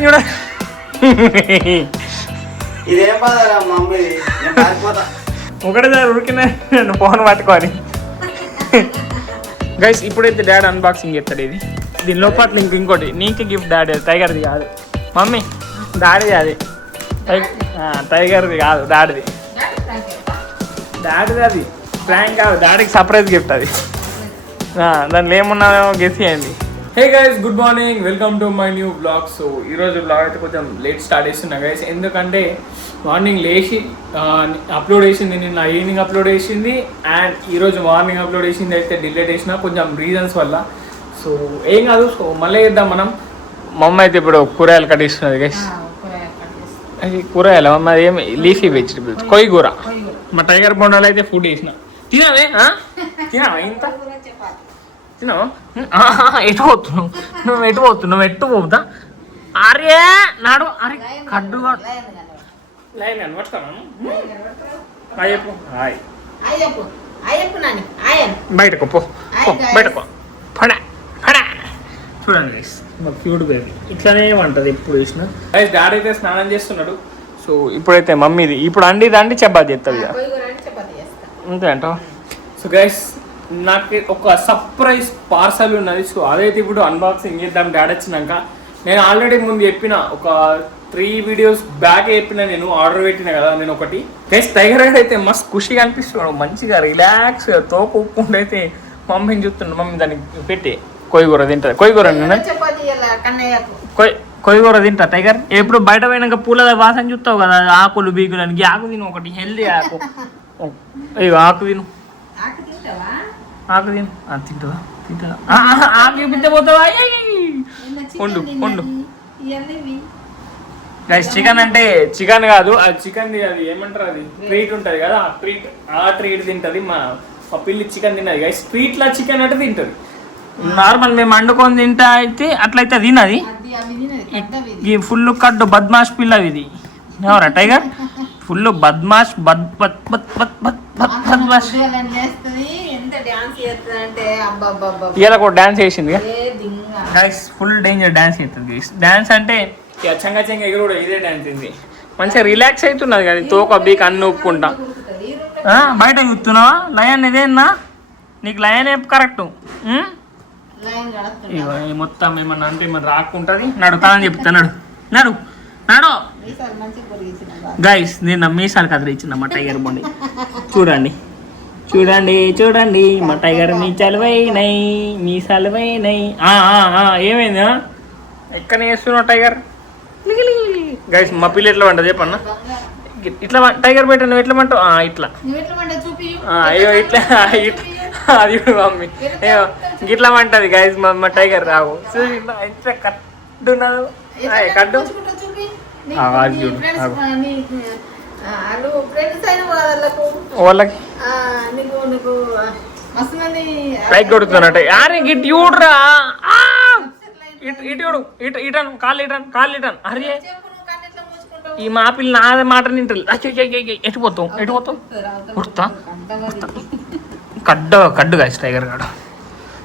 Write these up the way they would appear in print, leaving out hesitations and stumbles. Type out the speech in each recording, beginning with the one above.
Unboxing చూడ. ఇదేం బాధరా mummy, ఒకటేసారి ఉరికిన ఫోన్ పట్టుకొని. గైస్ ఇప్పుడైతే డాడీ అన్బాక్సింగ్ చేస్తాడు. ఇది దీని లోపల ఇంకోటి నీకు గిఫ్ట్ డాడీ, టైగర్ది కాదు మమ్మీ, డాడీది అది. టైగర్ది కాదు, డాడీది. డాడీది అది ప్రాంక్ కాదు, డాడీకి సర్ప్రైజ్ గిఫ్ట్ అది. దాంట్లో ఏమున్నామో గెస్ చేయండి. Hey guys, good morning, welcome to my new blog. So ఈరోజు బ్లాగ్ అయితే కొంచెం లేట్ స్టార్ట్ చేస్తున్నా గైస్, ఎందుకంటే మార్నింగ్ లేచి అప్లోడ్ చేసింది, నిన్న ఈవినింగ్ అప్లోడ్ చేసింది, అండ్ ఈరోజు మార్నింగ్ అప్లోడ్ చేసింది అయితే డిలీట్ చేసిన కొంచెం రీజన్స్ వల్ల. సో ఏం కాదు, సో మళ్ళీ చేద్దాం మనం. మా అమ్మ అయితే ఇప్పుడు కూరగాయలు కట్టిస్తున్నది గైస్. అది కూరగాయలు అమ్మ, ఏమి లీఫీ వెజిటబుల్స్, కొయ్యి కూర. మా టైగర్ బొండాలు అయితే ఫుడ్ వేసిన. తినవే, తినవా ఇంత తినవా? ఎటు పోతున్నావు నువ్వు, ఎటు పోతున్నావు, ఎట్టు పోతా? అరే నాడు, అరే కడ్డుగా లైన్ కనబడతాను. అయ్యప్పు హాయ్, బయటకు పో, బయటకు పడా పడా. చూడండి గైస్, మా క్యూట్ బేబీ ఇట్లానే ఉంటుంది ఎప్పుడు చూసిన. గైస్ డాడీ అయితే స్నానం చేస్తున్నాడు. సో ఇప్పుడైతే మమ్మీది ఇప్పుడు అండి చపాతి చేస్తుంది ఇక, అంతే అంటావు. సో గైస్ నాకు ఒక సర్ప్రైజ్ పార్సల్ ఉన్నది. సో అదైతే ఇప్పుడు అన్బాక్సింగ్ చేద్దాం డాడీ వచ్చినాక. నేను ఆల్రెడీ ముందు చెప్పిన, ఒక 3 వీడియోస్ బ్యాక్ చెప్పిన, నేను ఆర్డర్ పెట్టిన కదా నేను ఒకటి. గైస్ టైగర్ అయితే మస్తు ఖుషిగా అనిపిస్తున్నాడు, మంచిగా రిలాక్స్ తోక ఉప్పుకుంటే అయితే మమ్మీని చూస్తున్నాడు. మమ్మీ దానికి పెట్టి కొయ్యగూర తింటా, కొయ్యగూర కొయ్యగూర తింటా టైగర్. ఎప్పుడు బయట పోయినాక పూల వాసన చూస్తావు కదా, ఆకులు బీకులు అని, ఆకు తిను ఒకటి, హెల్దీ ఆకు. అయ్యో ఆకు తిను, ఆకు తిను. తింటుందా తింటుందా? ఆకు చూపించబోతావా? ఉండు ఉండు. గైస్ చికెన్ అంటే చికెన్ కాదు, అది చికెన్ అది ఏమంటారు, అది ట్రీట్ ఉంటుంది కదా, ఆ ట్రీట్ తింటుంది. మా పిల్లి చికెన్ తిన్నది గైస్. ట్రీట్లా చికెన్ అంటే తింటుంది. నార్మల్ మేము వండుకొని తింటా అయితే అట్లయితే తినది. ఈ ఫుల్ కడ్డు బద్మాష్ పిల్ల ఇది. ఎవరా టైగర్? ఫుల్ బద్మాష్ బద్మాష్. ఇలా కూడా డాన్స్ చేసింది గైస్, ఫుల్ డేంజర్ డాన్స్ చేస్తుంది గైస్. డాన్స్ అంటే చెంగ ఎగురు కూడా ఇదే డాన్స్ ఇది. మంచిగా రిలాక్స్ అవుతున్నది కదా, తోక బీక్ అన్ని ఒప్పుకుంటా. బయట చూస్తున్నావా లయన్? ఇదేనా నీకు లయన్ ఏం కరెక్ట్? మొత్తం ఏమన్నా అంటే ఏమన్నా రాకుంటుంది. నడుతానని చెప్తా, నడు నడు నడు. గైస్ నేను మీసాలు కదిలిచ్చిన మా టైగర్ బొండి. చూడండి చూడండి చూడండి, మా టైగర్ మీసాలు పోయినాయి, మీసాలు పోయినాయి. ఏమైంది? ఎక్కడ వేస్తున్నావు టైగర్? గైస్ మా పిల్ల ఎట్లా పంట చెప్పన్నా, ఇట్లా టైగర్ పెట్ట నువ్వు ఎట్లా పంటావు? ఇట్లా అయ్యో ఇట్లా అది మమ్మీ గిట్లా పంటది గైస్ మా టైగర్. రావు ఇట్లా కట్టున్నది, కట్టు వాళ్ళకి లైక్ కొడుతున్నట్టు. అరే గిట్ చూడరా, ఇటు చూడు, ఇటను కాళ్ళు, ఇటను. అరే ఈ మా పిల్ల నాదే మాట నింటుంది. ఎటుపోతాం కుర్తా కడ్డు గైస్ టైగర్ గాడు.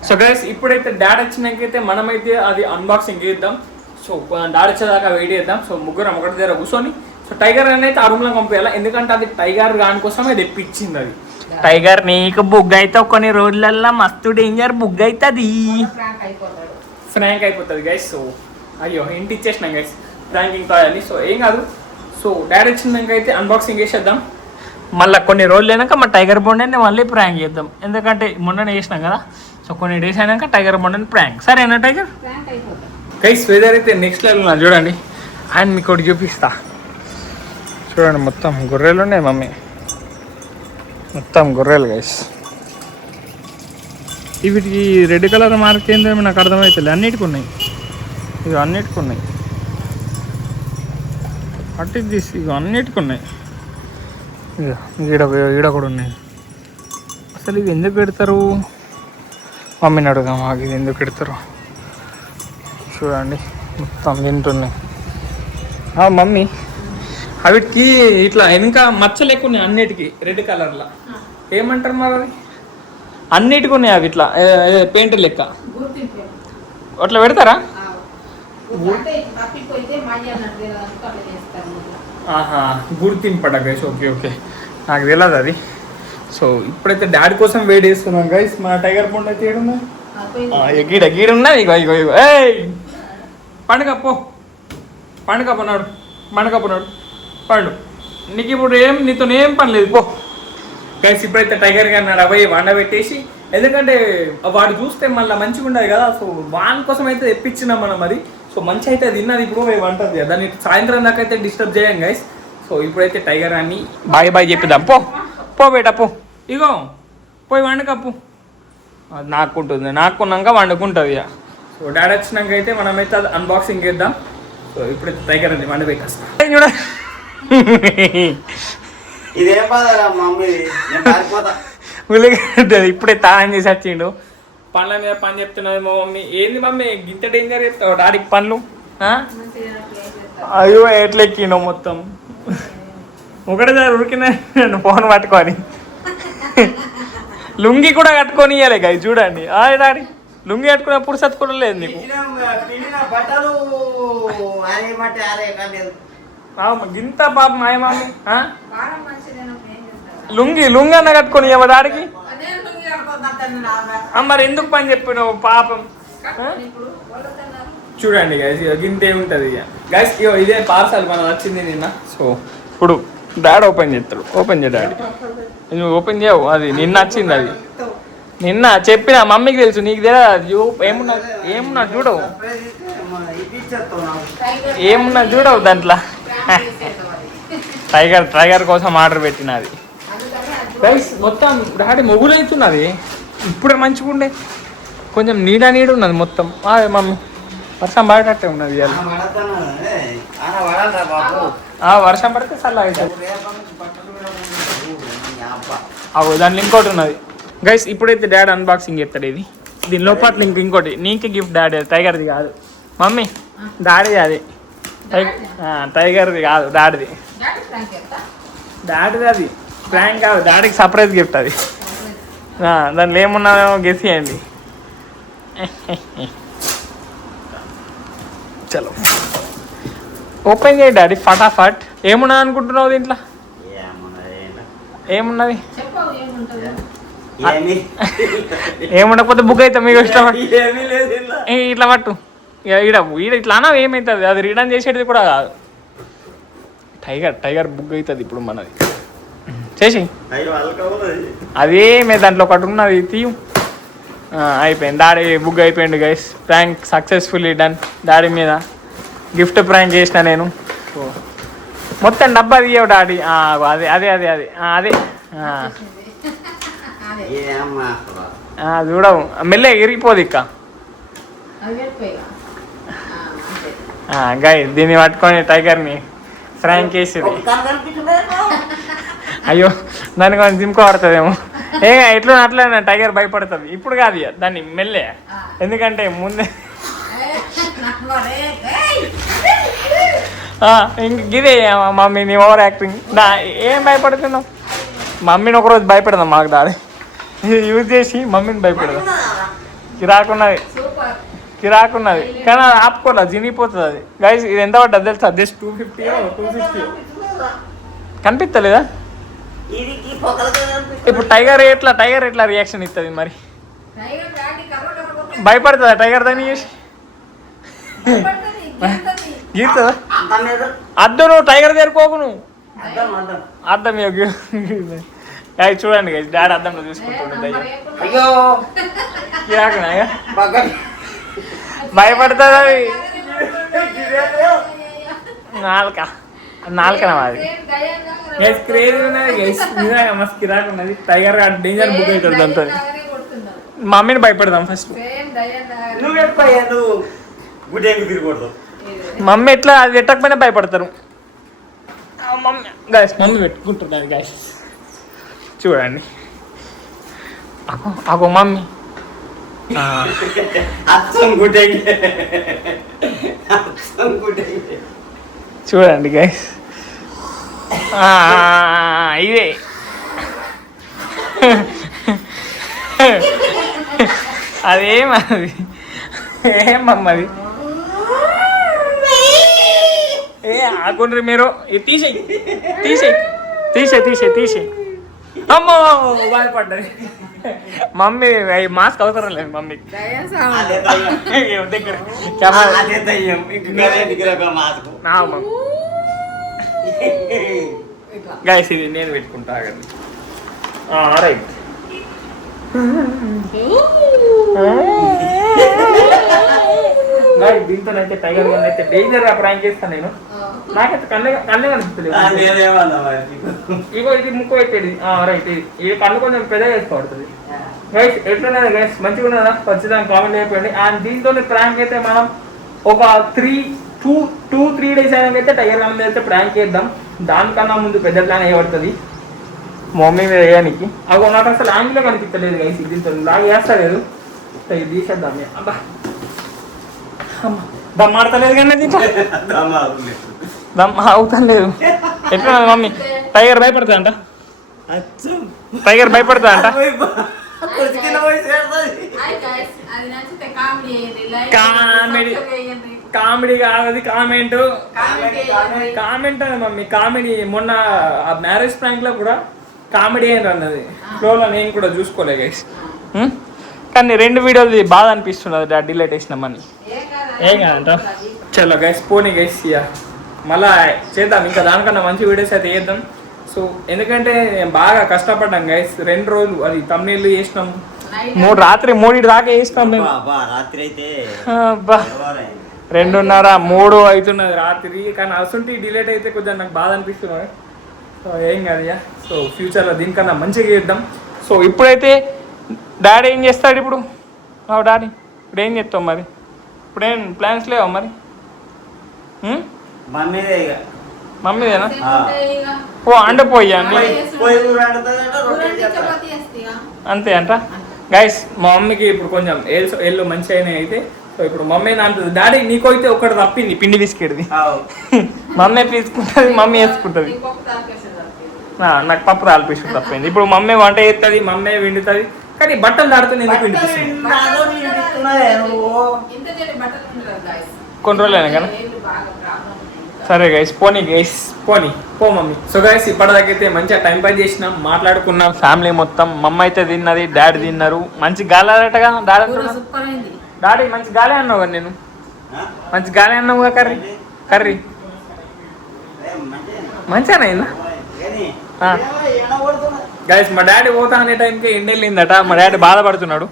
సో గైస్ ఇప్పుడైతే డాడీ వచ్చినాకైతే మనమైతే అది అన్బాక్సింగ్ చేద్దాం. సో డాడీ వచ్చేదాకా వెయిట్ చేద్దాం. సో ముగ్గురం ఒకటి దగ్గర కూర్చొని, సో టైగర్ అయితే ఆ రూమ్లో పంపించాలి, ఎందుకంటే అది టైగర్ గాని కోసం అది తెప్పించింది. అది టైగర్ నీకు బుగ్గ అయితే కొన్ని రోజులల్లో మస్తు డేంజర్ బుగ్గ అవుతుంది, ఫ్రాంక్ అయిపోతుంది గైస్. సో అయ్యో ఇంటి ఇచ్చేసినాం గైస్ ఫ్రాంకింగ్ కాదని. సో ఏం కాదు, సో డాడీ వచ్చినాక అయితే అన్బాక్సింగ్ చేసేద్దాం. మళ్ళీ కొన్ని రోజులు అయినాక మా టైగర్ బొండని మళ్ళీ ప్రాంక్ చేద్దాం, ఎందుకంటే మొన్ననే చేసినాం కదా. సో కొన్ని డేస్ అయినాక టైగర్ బొండని ప్రాంక్. సరేనా టైగర్? గైస్ వెదర్ అయితే నెక్స్ట్ లెవెల్ ఉన్నా చూడండి. అండ్ మీకు ఒకటి చూపిస్తా చూడండి, మొత్తం గొర్రెలు ఉన్నాయి మమ్మీ, మొత్తం గొర్రెలు గైస్. వీటికి రెడ్ కలర్ మార్క్ ఏందేమో నాకు అర్థమవుతుంది. అన్నిటికి ఉన్నాయి, ఇవి అన్నిటికి ఉన్నాయి. అట్టి తీసి ఇవి అన్నిటికి ఉన్నాయి. ఈడ కూడా ఉన్నాయి. అసలు ఇవి ఎందుకు పెడతారు? మమ్మీని అడుగుదాం, మాకు ఇది ఎందుకు పెడతారు. చూడండి మొత్తం తింటున్నాయి. మమ్మీ అవిటికి ఇట్లా వెనుక మచ్చ లేకున్నాయి, అన్నిటికీ రెడ్ కలర్లో. ఏమంటారు మరి అది? అన్నిటికి ఉన్నాయి అవి ఇట్లా పెయింట్ లెక్క. అట్లా పెడతారా? ఆహా గుర్తింపట గైస్. ఓకే ఓకే, నాకు తెలియదు అది. సో ఇప్పుడైతే డాడీ కోసం వెయిట్ చేస్తున్నాం గైస్. మన టైగర్ పండు అయితే ఏడున్నా గీడ ఉన్నా. ఇగో ఇగో ఇగో ఏయ్ పండుగ పండుగ పండు. నీకు ఇప్పుడు నీతో ఏం పని లేదు పో గైస్. ఇప్పుడైతే టైగర్ గారిని అబ్బాయి వండబెట్టేసి, ఎందుకంటే వాడు చూస్తే మళ్ళీ మంచిగా ఉండదు కదా. సో వాని కోసం అయితే తెప్పించినాం మనం అది. సో మంచి అయితే తిన్నది, ఇప్పుడు వంటది దాన్ని సాయంత్రం దాకా అయితే డిస్టర్బ్ చేయం గైస్. సో ఇప్పుడైతే టైగర్ అని బాయ్ బాయ్ చెప్పిద్దాం. పో బేటా పో, ఇగో పోయి వండుకప్పు. అది నాకుంటుంది, నాకున్నాక వండుకుంటుంది ఇక. సో డాడీ వచ్చినాక అయితే మనమైతే అది అన్బాక్సింగ్ చేద్దాం. సో ఇప్పుడైతే టైగర్ అని వండబెట్టేస్తాం చూడ. ఇదేం బాధరా మమ్మీ, నేను పారిపోతా. ఉల్లిగడ్డది ఇప్పుడే తాళం చేసి వచ్చిండు. పనుల మీద పని చెప్తున్నది మా మమ్మీ. ఏంది మమ్మీ గింత డేంజర్ చెప్తావు డాడీకి పనులు? అయ్యో ఎట్లా ఎక్కిండో మొత్తం ఒకటేసారి ఉరికిన ఫోన్ పట్టుకొని. లుంగి కూడా కట్టుకొని ఇవ్వాలి గై చూడండి. డాడీ లుంగి కట్టుకున్నప్పుడు సత్తుకోవడం నీకు. బట్టలు గింత పాప మాయ మమ్మీ. లుంగి అన్న కట్టుకొని ఇవ్వ డాడీకి. మరి ఎందుకు పని చెప్పినావు పాపం? చూడండి గైస్, గింతే ఉంటుంది ఇక గైస్. ఇదే పార్సల్ మనం వచ్చింది నిన్న. సో ఇప్పుడు డాడీ ఓపెన్ చేస్తాడు. ఓపెన్ చేయ డాడీ, నువ్వు ఓపెన్ చేయవు. అది నిన్న వచ్చింది. అది నిన్న చెప్పిన మమ్మీకి తెలుసు, నీకు తెలియదు. ఏమున్నా చూడవు, ఏమున్నా చూడవు దాంట్లో. టైగర్ కోసం ఆర్డర్ పెట్టినది గైస్. మొత్తం డాడీ మొగులు అవుతున్నది. ఇప్పుడే మంచిగా ఉండే, కొంచెం నీడ ఉన్నది మొత్తం. మమ్మీ వర్షం పడేటట్టే ఉన్నది. వర్షం పడితే చల్ల అవుతుంది. దాంట్లో ఇంకోటి ఉన్నది గైస్. ఇప్పుడైతే డాడీ అన్బాక్సింగ్ చేస్తాడు. ఇది దీని లోపల ఇంకోటి నీకే గిఫ్ట్ డాడీ. టైగర్ది కాదు మమ్మీ, డాడీది. అది టైగర్ది కాదు, డాడీది. అది ప్రాంక్ కాదు, డాడీకి సర్ప్రైజ్ గిఫ్ట్ అది. దాంట్లో ఏమున్నాయో గెస్ చేయండి. చలో ఓపెన్ చేయి డాడీ ఫటాఫట్. ఏమున్నా అనుకుంటున్నావు దీంట్లో? ఏమున్నది? ఏముండకపోతే బుక్ అవుతా మీకు ఇష్టం. ఇట్లా పట్టు ఈడ ఇట్లా అన్నా ఏమవుతుంది? అది రిటర్న్ చేసేది కూడా కాదు. టైగర్ బుక్ అవుతుంది ఇప్పుడు మనది. చేసి అదేమే దాంట్లో ఒకటి ఉన్నది తీయు. అయిపోయింది, డాడీ బుక్ అయిపోయింది guys. Prank successfully done. Daddy మీద గిఫ్ట్ ప్రాంక్ చేసిన నేను. మొత్తం డబ్బా తీయవు డాడీ. అదే అదే అదే అదే అదే చూడవు, మెల్లె ఇరిగిపోదు ఇక్క. గైస్ దీన్ని పట్టుకొని టైగర్ని ఫ్రాంక్ వేసింది. అయ్యో దాన్ని కొంచెం జిమ్కో పడుతుందేమో. ఎట్లా అట్లా టైగర్ భయపడుతుంది. ఇప్పుడు కాదు దాన్ని మెల్లే, ఎందుకంటే ముందే ఇంక గిదే మమ్మీ నీ ఓవర్ యాక్టింగ్. ఏం భయపడుతున్నావు? మమ్మీని ఒకరోజు భయపెడదాం మాకు డాడీ యూజ్ చేసి మమ్మీని భయపెడదాం. కిరాకున్నది కానీ అది ఆపుకోలే, జినిపోతుంది అది. గైస్ ఇది ఎంత పడ్డది తెలుసా? జస్ట్ 250 కనిపిస్తలేదా? ఇప్పుడు టైగర్ ఎట్లా రియాక్షన్ ఇస్తుంది మరి? భయపడుతుందా టైగర్ దాన్ని చేసి? గీరుతుందా? అద్దు నువ్వు టైగర్ దగ్గరకోకు. నువ్వు అద్దం అది చూడండి డాడీ అద్దంలో చూసుకుంటుండే. భయపడుతుంది అది. నాలుకన అది క్రేజ్ ఉన్నది. మస్తు కిరాక్ ఉన్నది. టైగర్ డేంజర్ బుక్ అవుతుంది దాంతో. మమ్మీని భయపెడదాం ఫస్ట్. మమ్మీ ఎట్లా అది పెట్టకపోయినా భయపడతారు. మమ్మీ పెట్టుకుంటున్నాను గాయస్. చూడండి అగో మమ్మీ చూడండి గైస్. ఇదే అదేమది ఏమమ్మది ఆకుండ్రి మీరు ఇది తీసేయి తీసేయి అమ్మో భయపడ్డది మమ్మీ మాస్క్ అవసరం లేదు మమ్మీ దగ్గర అదే దయ్యం ఇంకొక మాస్క్ గైస్ ఇది నేను పెట్టుకుంటా ఆగండి రైట్ దీంతో అయితే టైగర్ వన్ అయితే డేంజర్ గా ప్రాంక్ చేస్తాను నేను నాకైతే కళ్ళే కనిపిస్తలేదు ఇగో ఇది ముక్కు పెట్టేది రైట్ ఇది కళ్ళు కొంచెం పెద్ద చేసుకోబడుతుంది గైస్ ఎట్లున్నది గైస్ మంచిగా ఉన్నదా ఖచ్చితంగా కామెంట్ అయిపోయింది అండ్ దీంతో ప్రాంక్ అయితే మనం ఒక 3 days అయినాకైతే టైగర్ వన్ అయితే ప్రాంక్ చేద్దాం దానికన్నా ముందు పెద్ద ప్లాన్ అయ్యబడుతుంది మమ్మీ మీద వేయడానికి అగో నాకు అసలు యాంగిల్లో కనిపించలేదు గైస్ దీంతో లాగా వేస్తలేదు ఇది తీసేద్దాం అబ్బా దమ్ ఆడతలేదు కానీ దీంట్లో దమ్ అవుతలేదు ఎట్లా మమ్మీ టైగర్ భయపడతా అంట కామెడీ కాదు కామెంట్ అది మమ్మీ కామెడీ మొన్న ఆ మ్యారేజ్ ప్రాంక్ లో కూడా కామెడీ అని అన్నది ఫ్లోలో నేను కూడా చూసుకోలే గైస్ కానీ 2 వీడియోలు బాగా అనిపిస్తున్నది డిలేట్ వేసినామని ఏం కాదంట చలో గైస్ పోనీ గైస్ మళ్ళా చేద్దాం ఇంకా దానికన్నా మంచి వీడియోస్ అయితే చేద్దాం సో ఎందుకంటే బాగా కష్టపడ్డాం గైస్ 2 రోజులు అది తమ్నేళ్ళు చేసినాం రాత్రి 3 దాకా వేసినాం మేము అబ్బా 2:30 3 అవుతున్నది రాత్రి కానీ అసంటి డిలేట్ అయితే కొంచెం నాకు బాధ అనిపిస్తున్నది సో ఏం కాదు సో ఫ్యూచర్లో దీనికన్నా మంచిగా చేద్దాం సో ఇప్పుడైతే డాడీ ఏం చేస్తాడు ఇప్పుడు డాడీ ఇప్పుడు ఏం చేస్తావు మరి ఇప్పుడేం ప్లాన్స్ లేవా మరి మమ్మీదేనా అండిపోయా అంతే అంట గైస్ మా మమ్మీకి ఇప్పుడు కొంచెం ఏళ్ళు మంచి అయినాయి అయితే సో ఇప్పుడు మమ్మీ అంటుంది డాడీ నీకైతే ఒకటి తప్పింది పిండి బిస్కెట్ది మమ్మీ తీసుకుంటుంది మమ్మీ వేసుకుంటుంది నాకు పప్పు తాలిపిస్తుంది తప్పింది ఇప్పుడు మమ్మీ వంట చేస్తుంది మమ్మీ విండుతుంది కానీ బట్టలు దాడుతుంది ఎందుకు వినిపిస్తుంది కొన్ని రోజులైనా కదా సరే గైస్ పోనీ పో మమ్మీ సో గైస్ ఇప్పటిదాకైతే మంచిగా టైం పాస్ చేసినాం మాట్లాడుకున్నాం ఫ్యామిలీ మొత్తం మమ్మ అయితే తిన్నది డాడీ తిన్నారు మంచి గాలి ఆడటగా డాడీ మంచి గాలి అన్నావు కదా నేను మంచి గాలి అన్నావుగా కర్రీ మంచిగానే అయిందా గైస్ మా డాడీ పోతా అనే టైంకి ఎండ వెళ్ళిందట మా డాడీ బాధపడుతున్నాడు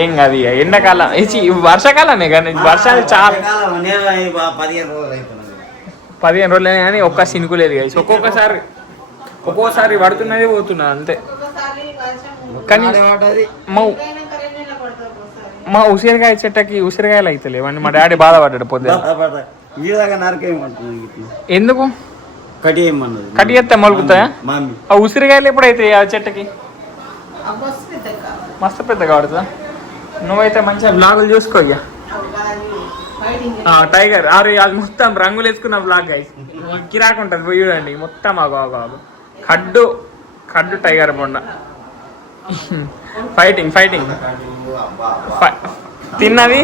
ఏం కాదు ఇక ఎండాకాలం వర్షాకాలమే కానీ వర్షాలు చాలా 15 రోజులే కానీ ఒక్క సినుకు లేదు గైస్ ఒక్కోసారి పడుతున్నది పోతున్నా అంతే కానీ మా ఉసిరికాయ చెట్టకి ఉసిరికాయలు అవుతలేవండి మా డాడీ బాధపడ్డాడు పొద్దున ఎందుకు కటి చేస్తే మొలుగుతాయా ఆ ఉసిరికాయలు ఎప్పుడైతే ఆ చెట్టుకి మస్తు పెద్దగా పడుతుందా నువ్వైతే మంచిగా బ్లాగులు చూసుకో ఇక టైగర్ అది మొత్తం రంగులు వేసుకున్న బ్లాగ్ గైస్ కిరాక్ ఉంటుంది పోయి చూడండి మొత్తం ఆగు కడ్డు టైగర్ బొండ ఫైటింగ్ తిన్నది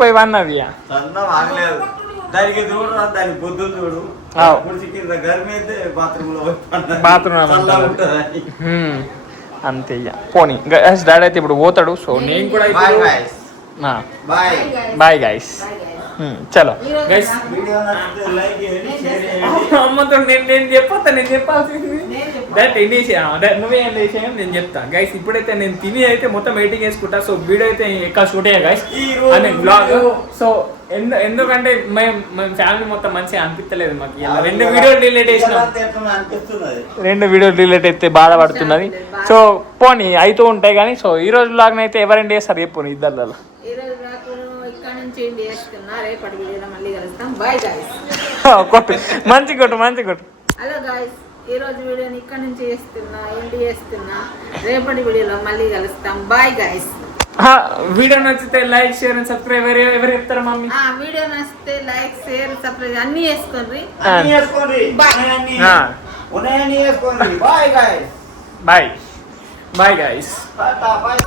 పోయి వన్నది అంతే పోనీ డాడీ అయితే ఇప్పుడు పోతాడు సో నేను కూడా బాయ్ గైస్ చలో గైస్ అమ్మతో నేను చెప్పాల్సింది నువ్వే నేను చెప్తా గైస్ ఇప్పుడైతే నేను తిని అయితే మొత్తం ఎడిటింగ్ చేసుకుంటా సో వీడియో అయితే ఎక్కడ షూట్ అయ్యా గైస్ అనే బ్లాగ్ సో ఎందుకంటే మేము ఫ్యామిలీ మొత్తం మంచిగా అనిపించలేదు మాకు 2 వీడియోలు డిలీట్ చేసినాం 2 వీడియోలు డిలీట్ అయితే బాధపడుతున్నది సో పోనీ అవుతూ ఉంటాయి కానీ సో ఈ రోజు బ్లాగ్ అయితే ఎవరండి చేస్తారు చెప్పు ఇద్దరు కొట్టు మంచి కొట్టు హలో గాయ్స్ ఈ రోజు వీడియోని ఇక్కడ నుంచి చేస్తున్నా రేపటి వీడియోలో మళ్ళీ కలుస్తాం బాయ్ గాయ్స్ వీడియో నచ్చితే లైక్ షేర్ అండ్ సబ్స్క్రైబ్ ఎవరు చెప్తారు మమ్మీ వీడియో నచ్చితే లైక్ షేర్ సబ్స్క్రైబ్ అన్ని చేసుకోండి bye bye guys. Tata, bye.